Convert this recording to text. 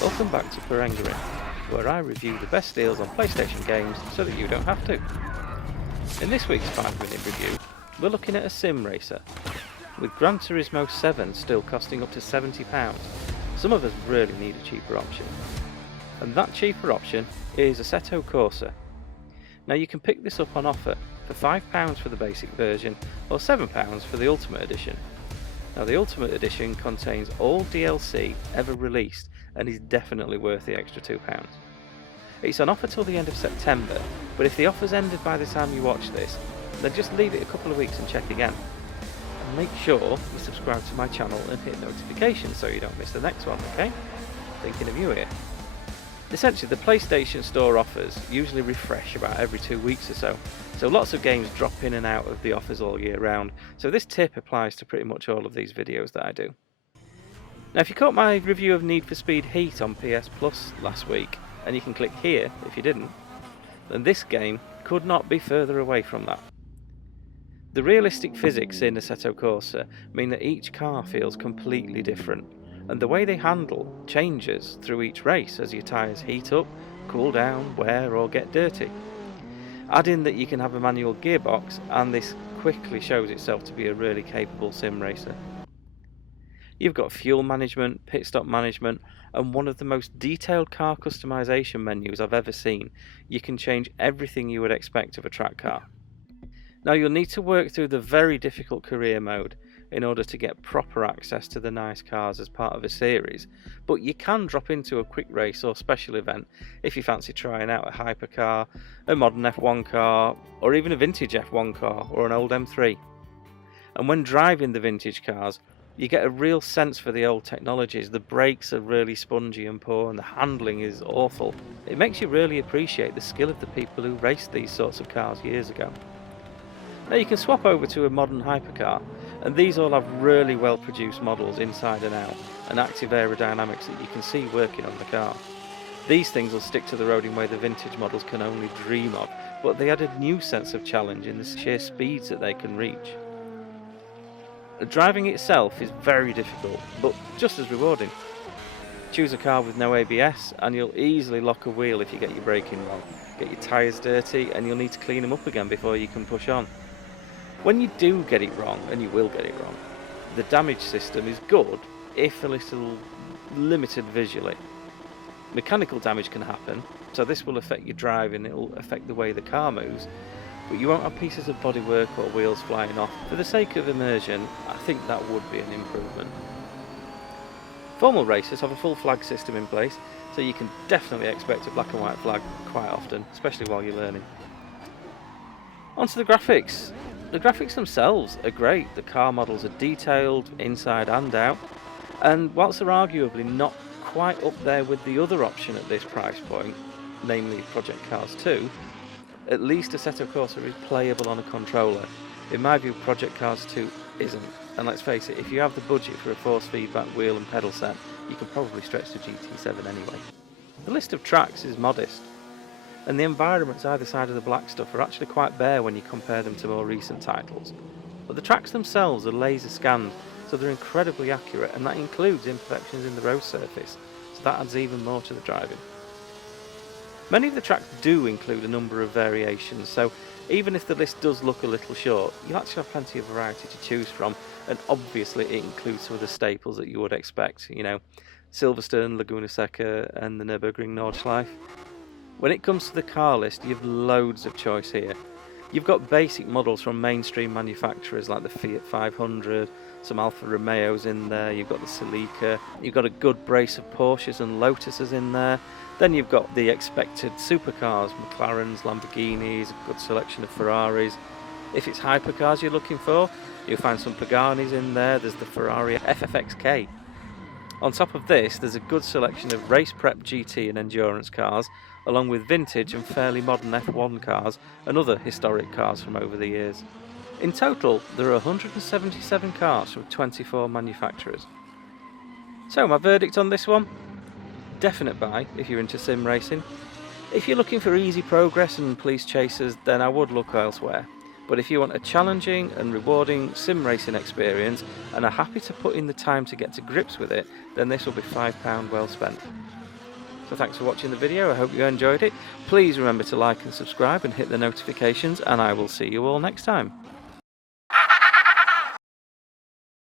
Welcome back to Perengering, where I review the best deals on PlayStation games so that you don't have to. In this week's 5-minute review, we're looking at a sim racer. With Gran Turismo 7 still costing up to £70, some of us really need a cheaper option. And that cheaper option is Assetto Corsa. Now you can pick this up on offer for £5 for the basic version or £7 for the Ultimate Edition. Now the Ultimate Edition contains all DLC ever released and is definitely worth the extra £2. It's on offer till the end of September, but if the offer's ended by the time you watch this, then just leave it a couple of weeks and check again. And make sure you subscribe to my channel and hit notifications so you don't miss the next one, okay? Thinking of you here. Essentially, the PlayStation Store offers usually refresh about every 2 weeks or so lots of games drop in and out of the offers all year round, so this tip applies to pretty much all of these videos that I do. Now if you caught my review of Need for Speed Heat on PS Plus last week, and you can click here if you didn't, then this game could not be further away from that. The realistic physics in Assetto Corsa mean that each car feels completely different, and the way they handle changes through each race as your tyres heat up, cool down, wear or get dirty. Add in that you can have a manual gearbox and this quickly shows itself to be a really capable sim racer. You've got fuel management, pit stop management and one of the most detailed car customization menus I've ever seen. You can change everything you would expect of a track car. Now you'll need to work through the very difficult career mode in order to get proper access to the nice cars as part of a series, but you can drop into a quick race or special event if you fancy trying out a hypercar, a modern F1 car, or even a vintage F1 car or an old M3. And when driving the vintage cars, you get a real sense for the old technologies. The brakes are really spongy and poor and the handling is awful. It makes you really appreciate the skill of the people who raced these sorts of cars years ago. Now you can swap over to a modern hypercar, and these all have really well produced models inside and out and active aerodynamics that you can see working on the car. These things will stick to the road in a way the vintage models can only dream of, but they add a new sense of challenge in the sheer speeds that they can reach. Driving itself is very difficult, but just as rewarding. Choose a car with no ABS and you'll easily lock a wheel if you get your braking wrong, get your tyres dirty and you'll need to clean them up again before you can push on. When you do get it wrong, and you will get it wrong, the damage system is good, if a little limited visually. Mechanical damage can happen, so this will affect your driving, it will affect the way the car moves, but you won't have pieces of bodywork or wheels flying off. For the sake of immersion, I think that would be an improvement. Formal racers have a full flag system in place, so you can definitely expect a black and white flag quite often, especially while you're learning. Onto the graphics. The graphics themselves are great. The car models are detailed inside and out, and whilst they're arguably not quite up there with the other option at this price point, namely Project Cars 2, at least Assetto Corsa is playable on a controller. In my view, Project Cars 2 isn't, and let's face it, if you have the budget for a force feedback wheel and pedal set, you can probably stretch to GT7 anyway. The list of tracks is modest, and the environments either side of the black stuff are actually quite bare when you compare them to more recent titles. But the tracks themselves are laser scanned, so they're incredibly accurate, and that includes imperfections in the road surface, so that adds even more to the driving. Many of the tracks do include a number of variations, so even if the list does look a little short, you'll actually have plenty of variety to choose from, and obviously it includes some of the staples that you would expect, Silverstone, Laguna Seca and the Nürburgring Nordschleife. When it comes to the car list, you've loads of choice here. You've got basic models from mainstream manufacturers like the Fiat 500, some Alfa Romeos in there, you've got the Celica, you've got a good brace of Porsches and Lotuses in there, then you've got the expected supercars, McLarens, Lamborghinis, a good selection of Ferraris. If it's hypercars you're looking for, you'll find some Paganis in there, there's the Ferrari FFXK. On top of this, there's a good selection of race prep GT and endurance cars, along with vintage and fairly modern F1 cars and other historic cars from over the years. In total, there are 177 cars from 24 manufacturers. So my verdict on this one? Definite buy if you're into sim racing. If you're looking for easy progress and police chasers, then I would look elsewhere. But if you want a challenging and rewarding sim racing experience and are happy to put in the time to get to grips with it, then this will be £5 well spent. So thanks for watching the video, I hope you enjoyed it. Please remember to like and subscribe and hit the notifications, and I will see you all next time.